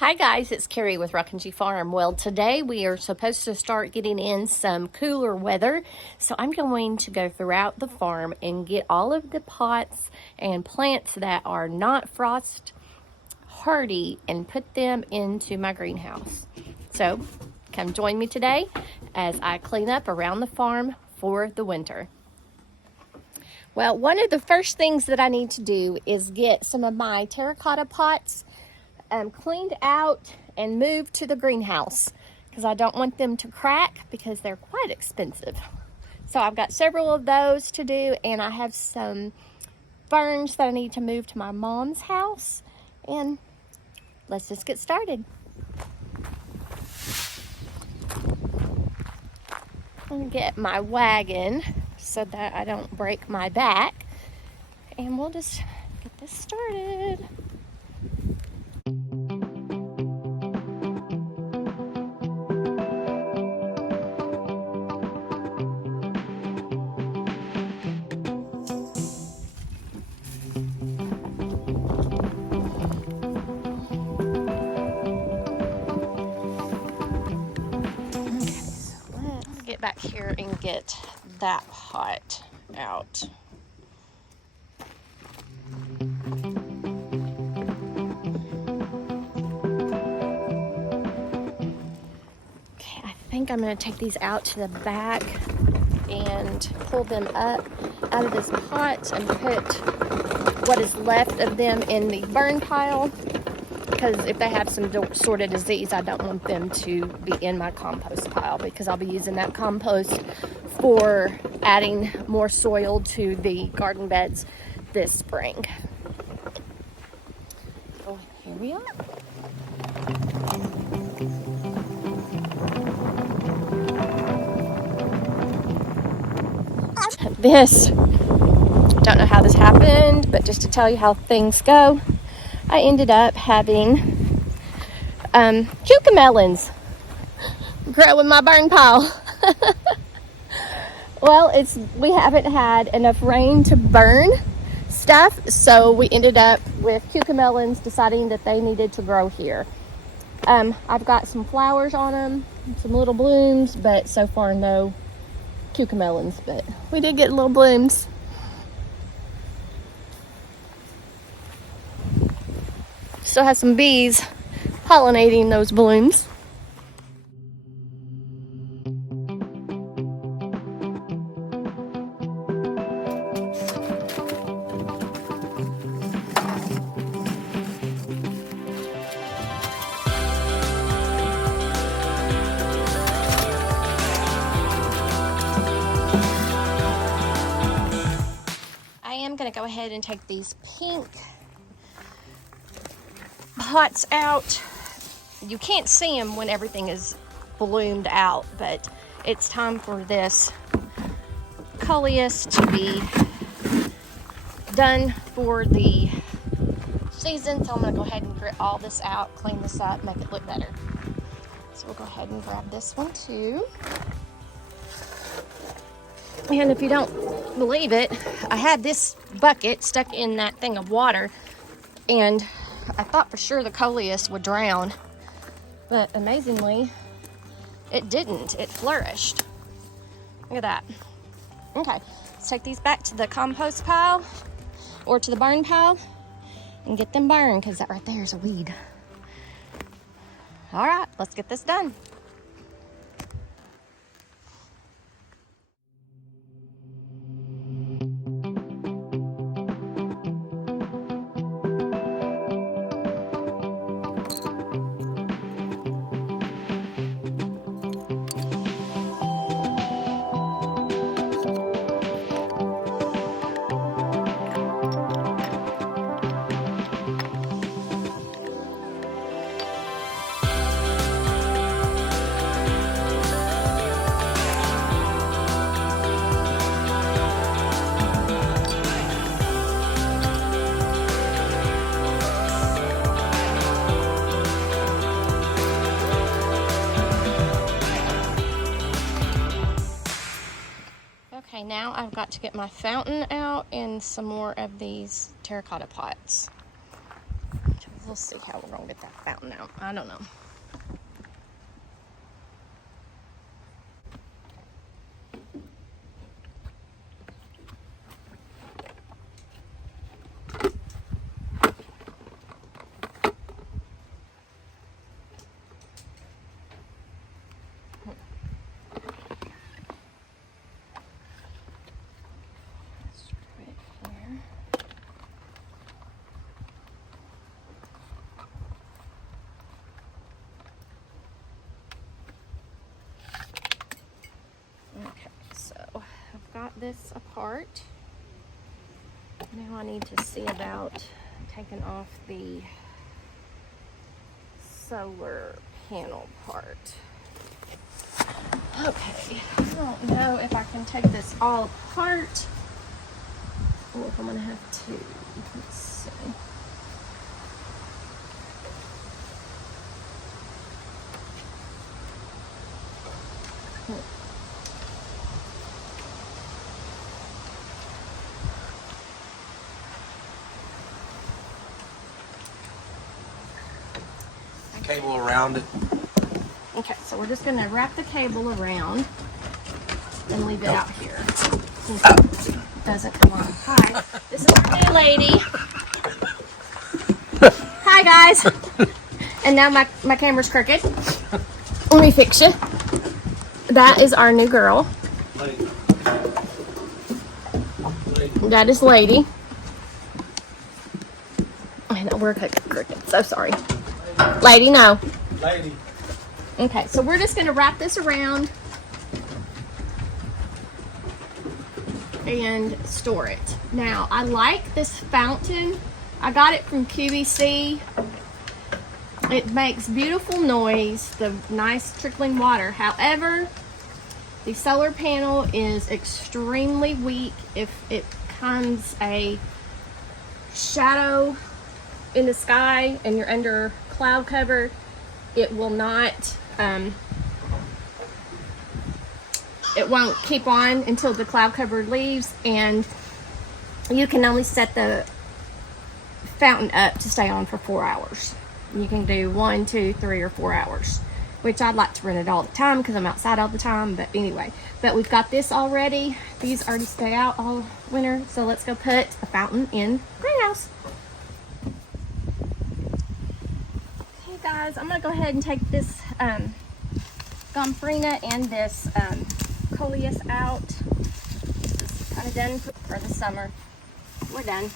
Hi guys, it's Carrie with Rockin G Farm. Well, today we are supposed to start getting in some cooler weather, so I'm going to go throughout the farm and get all of the pots and plants that are not frost hardy and put them into my greenhouse. So come join me today as I clean up around the farm for the winter. Well, one of the first things that I need to do is get some of my terracotta pots cleaned out and moved to the greenhouse because I don't want them to crack because they're quite expensive. So I've got several of those to do, and I have some ferns that I need to move to my mom's house, and let's just get started. I'm gonna get my wagon so that I don't break my back, and we'll just get this started. Get back here and get that pot out. Okay, I think I'm going to take these out to the back and pull them up out of this pot and put what is left of them in the burn pile, because if they have some sort of disease, I don't want them to be in my compost pile, because I'll be using that compost for adding more soil to the garden beds this spring. So here we are. This, don't know how this happened, but just to tell you how things go, I ended up having cucamelons grow in my burn pile. Well, we haven't had enough rain to burn stuff, so we ended up with cucamelons deciding that they needed to grow here. I've got some flowers on them, some little blooms, but so far no cucamelons, but we did get little blooms. Still have some bees pollinating those blooms. I am going to go ahead and take these pink pots out. You can't see them when everything is bloomed out, but it's time for this coleus to be done for the season. So I'm going to go ahead and grit all this out, clean this up, make it look better. So we'll go ahead and grab this one too. And if you don't believe it, I had this bucket stuck in that thing of water, and I thought for sure the coleus would drown, but amazingly it didn't. It flourished. Look at that. Okay, let's take these back to the compost pile or to the burn pile and get them burned, because that right there is a weed. All right, let's get this done. Okay, now I've got to get my fountain out and some more of these terracotta pots. We'll see how we're gonna get that fountain out. I don't know. Got this apart. Now I need to see about taking off the solar panel part. Okay, I don't know if I can take this all apart or if I'm gonna have to. Let's see. Cable around it. Okay, so we're just gonna wrap the cable around and leave it out here. It doesn't come on. Hi, this is our new lady. Hi guys. And now my camera's crooked. Let me fix you. That is our new girl. Lady. That is Lady. I know we're crooked. So sorry. Lady, no. Lady. Okay, so we're just gonna wrap this around and store it. Now, I like this fountain. I got it from QVC. It makes beautiful noise, the nice trickling water. However, the solar panel is extremely weak. If it becomes a shadow in the sky and you're under cloud cover, it will not, it won't keep on until the cloud cover leaves, and you can only set the fountain up to stay on for 4 hours. You can do 1, 2, 3, or 4 hours, which I'd like to run it all the time because I'm outside all the time. But anyway, but we've got this already. These already stay out all winter, so let's go put a fountain in greenhouse. Okay guys, I'm gonna go ahead and take this Gomphrena and this coleus out. This is kind of done for the summer. We're done.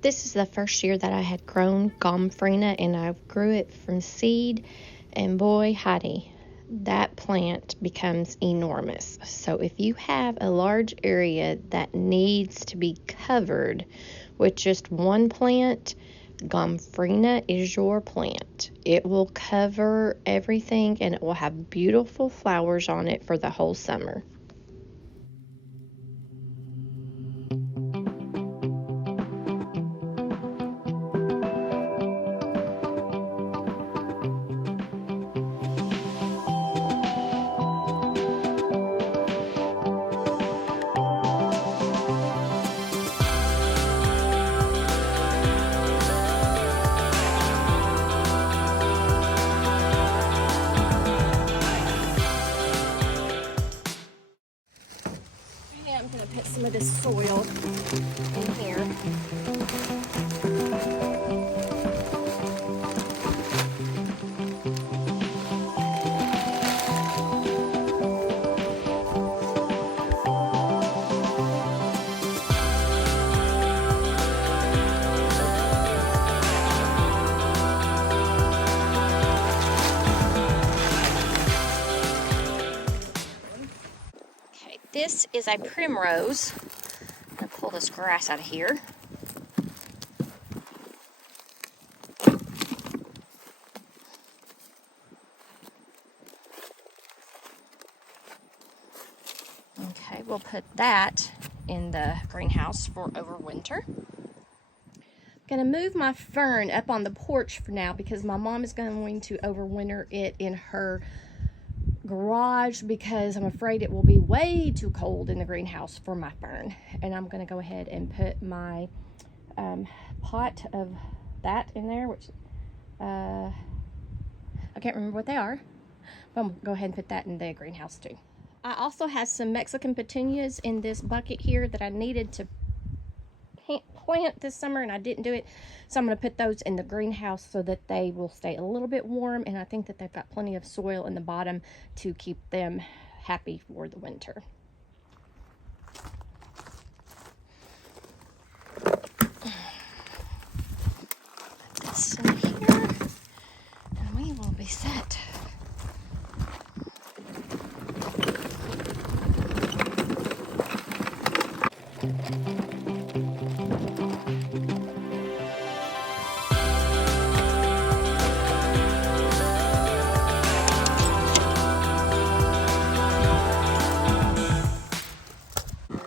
This is the first year that I had grown Gomphrena, and I grew it from seed, and boy howdy, that plant becomes enormous. So if you have a large area that needs to be covered with just one plant, Gomphrena is your plant. It will cover everything, and it will have beautiful flowers on it for the whole summer. I'm going to put some of this soil in here. This is a primrose. I'm going to pull this grass out of here. Okay, we'll put that in the greenhouse for over winter. I'm going to move my fern up on the porch for now because my mom is going to overwinter it in her garage because I'm afraid it will be way too cold in the greenhouse for my fern. And I'm going to go ahead and put my pot of that in there, which I can't remember what they are, but I'm going to go ahead and put that in the greenhouse too. I also have some Mexican petunias in this bucket here that I needed to plant this summer and I didn't do it, so I'm going to put those in the greenhouse so that they will stay a little bit warm, and I think that they've got plenty of soil in the bottom to keep them happy for the winter. Put this in here and we will be set.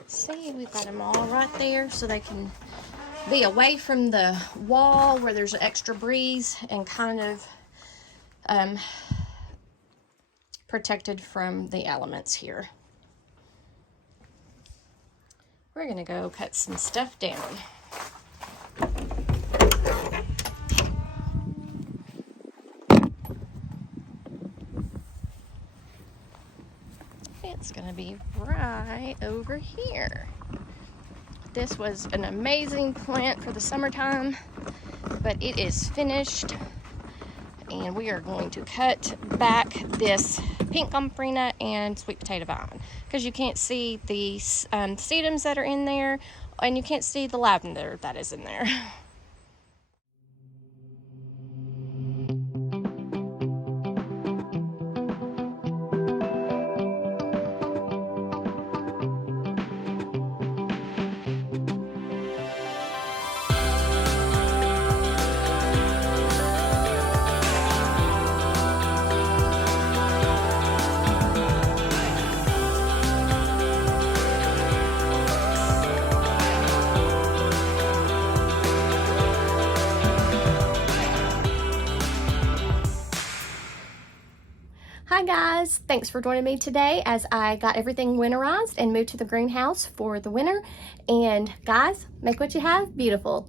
See, we've got them all right there so they can be away from the wall where there's an extra breeze and kind of protected from the elements here. We're gonna go cut some stuff down. It's gonna be right over here. This was an amazing plant for the summertime, but it is finished, and we are going to cut back this pink Gomphrena and sweet potato vine because you can't see the sedums that are in there, and you can't see the lavender that is in there. Hi guys, thanks for joining me today as I got everything winterized and moved to the greenhouse for the winter. And guys, make what you have beautiful.